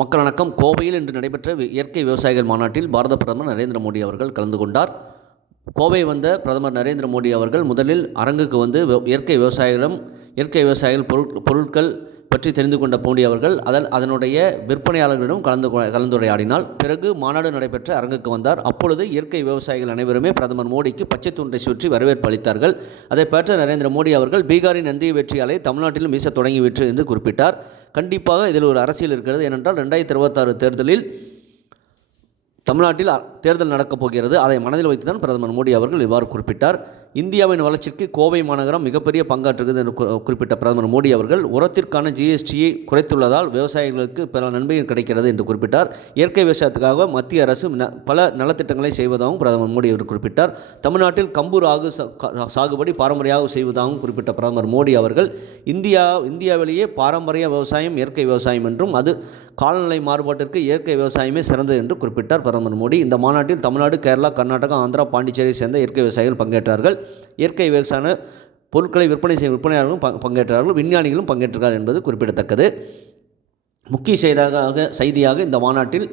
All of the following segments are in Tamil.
மக்கள் வணக்கம். கோவையில் இன்று நடைபெற்ற இயற்கை விவசாயிகள் மாநாட்டில் பாரத பிரதமர் நரேந்திர மோடி அவர்கள் கலந்து கொண்டார். கோவை வந்த பிரதமர் நரேந்திர மோடி அவர்கள் முதலில் அரங்குக்கு வந்து இயற்கை விவசாயிகள் பொருட்கள் பற்றி தெரிந்து கொண்ட மோடி அவர்கள் அதனுடைய விற்பனையாளர்களிடம் கலந்துரையாடினார். பிறகு மாநாடு நடைபெற்ற அரங்குக்கு வந்தார். அப்பொழுது இயற்கை விவசாயிகள் அனைவருமே பிரதமர் மோடிக்கு பச்சை துண்டை சுற்றி வரவேற்பு அளித்தார்கள். அதை பெற்ற நரேந்திர மோடி அவர்கள் பீகாரின் நந்திய வெற்றியாலை தமிழ்நாட்டிலும் வீச தொடங்கிவிட்டு என்று குறிப்பிட்டார். கண்டிப்பாக இதில் ஒரு அரசியல் இருக்கிறது. ஏனென்றால் 2026 தேர்தலில் தமிழ்நாட்டில் தேர்தல் நடக்கப் போகிறது. அதை மனதில் வைத்துதான் பிரதமர் மோடி அவர்கள் இவ்வாறு குறிப்பிட்டார். இந்தியாவின் வளர்ச்சிக்கு கோவை மாநகரம் மிகப்பெரிய பங்காற்றுகிறது என்று குறிப்பிட்ட பிரதமர் மோடி அவர்கள் உரத்திற்கான ஜிஎஸ்டியை குறைத்துள்ளதால் விவசாயிகளுக்கு பல நன்மைகள் கிடைக்கிறது என்று குறிப்பிட்டார். இயற்கை விவசாயத்துக்காக மத்திய அரசு பல நலத்திட்டங்களை செய்வதாகவும் பிரதமர் மோடி அவர்கள் குறிப்பிட்டார். தமிழ்நாட்டில் கம்பு ராகு சாகுபடி பாரம்பரியமாக செய்வதாகவும் குறிப்பிட்ட பிரதமர் மோடி அவர்கள் இந்தியாவிலேயே பாரம்பரிய விவசாயம் இயற்கை விவசாயம் என்றும் அது காலநிலை மாறுபாட்டிற்கு இயற்கை விவசாயமே சிறந்தது என்று குறிப்பிட்டார் பிரதமர் மோடி. இந்த மாநாட்டில் தமிழ்நாடு, கேரளா, கர்நாடகா, ஆந்திரா, பாண்டிச்சேரியை சேர்ந்த இயற்கை விவசாயிகள் பங்கேற்றார்கள். இயற்கை விவசாய பொருட்களை விற்பனை செய்யும் விற்பனையாளர்களும் பங்கேற்றார்கள். விஞ்ஞானிகளும் பங்கேற்றார்கள் என்பது குறிப்பிடத்தக்கது. முக்கிய செய்தியாக இந்த மாநாட்டில்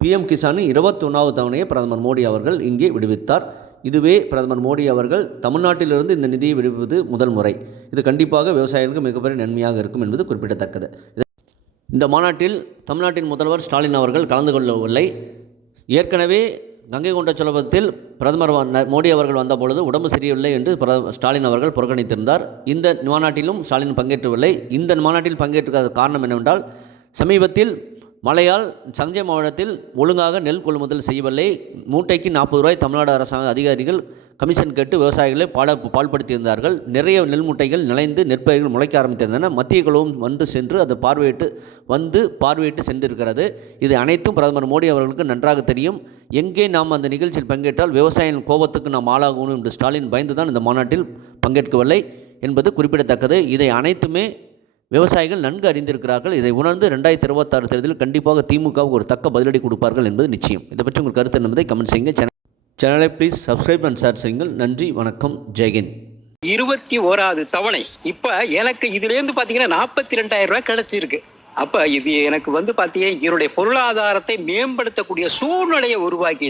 PM கிசானின் 21வது தவணையை பிரதமர் மோடி அவர்கள் இங்கே விடுவித்தார். இதுவே பிரதமர் மோடி அவர்கள் தமிழ்நாட்டிலிருந்து இந்த நிதியை விடுவிப்பது முதல் முறை. இது கண்டிப்பாக விவசாயிகளுக்கு மிகப்பெரிய நன்மையாக இருக்கும் என்பது குறிப்பிடத்தக்கது. இந்த மாநாட்டில் தமிழ்நாட்டின் முதல்வர் ஸ்டாலின் அவர்கள் கலந்து கொள்ளவில்லை. ஏற்கனவே கங்கை கொண்ட சோழபுரத்தில் பிரதமர் மோடி அவர்கள் வந்தபொழுது உடம்பு சரியில்லை என்று ஸ்டாலின் அவர்கள் புறக்கணித்திருந்தார். இந்த மாநாட்டிலும் ஸ்டாலின் பங்கேற்றவில்லை. இந்த மாநாட்டில் பங்கேற்காத காரணம் என்னவென்றால் சமீபத்தில் மழையால் தஞ்சை மாவட்டத்தில் ஒழுங்காக நெல் கொள்முதல் செய்யவில்லை. மூட்டைக்கு 40 ரூபாய் தமிழ்நாடு அரசாங்க அதிகாரிகள் கமிஷன் கேட்டு விவசாயிகளை பால்படுத்தியிருந்தார்கள். நிறைய நெல் மூட்டைகள் நிலைந்து நெற்பயிர்கள் முளைக்க ஆரம்பித்திருந்தன. மத்திய குழுவும் அதை பார்வையிட்டு சென்றிருக்கிறது. இது அனைத்தும் பிரதமர் மோடி அவர்களுக்கு நன்றாக தெரியும். எங்கே நாம் அந்த நிகழ்ச்சியில் பங்கேற்றால் விவசாயிகளின் கோபத்துக்கு நாம் ஆளாகணும் என்று ஸ்டாலின் பயந்துதான் இந்த மாநாட்டில் பங்கேற்கவில்லை என்பது குறிப்பிடத்தக்கது. இதை அனைத்துமே விவசாயிகள் நன்கு அறிந்திருக்கிறார்கள். இதை உணர்ந்து 2026 தேர்தலில் கண்டிப்பாக திமுகவுக்கு ஒரு தக்க பதிலடி கொடுப்பார்கள் என்பது நிச்சயம். இதை பற்றி உங்கள் கருத்து என்பதை கமெண்ட் செய்யுங்க. சேனலை ப்ளீஸ் சப்ஸ்கிரைப் அண்ட் ஷேர் செய்யுங்கள். நன்றி, வணக்கம், ஜெய்ஹிந்த். 21வது தவணை இப்ப எனக்கு இதுலேருந்து பாத்தீங்கன்னா 42,000 ரூபாய் கிடைச்சிருக்கு. அப்ப இது எனக்கு பாத்தீங்கன்னா என்னுடைய பொருளாதாரத்தை மேம்படுத்தக்கூடிய சூழ்நிலையை உருவாக்கி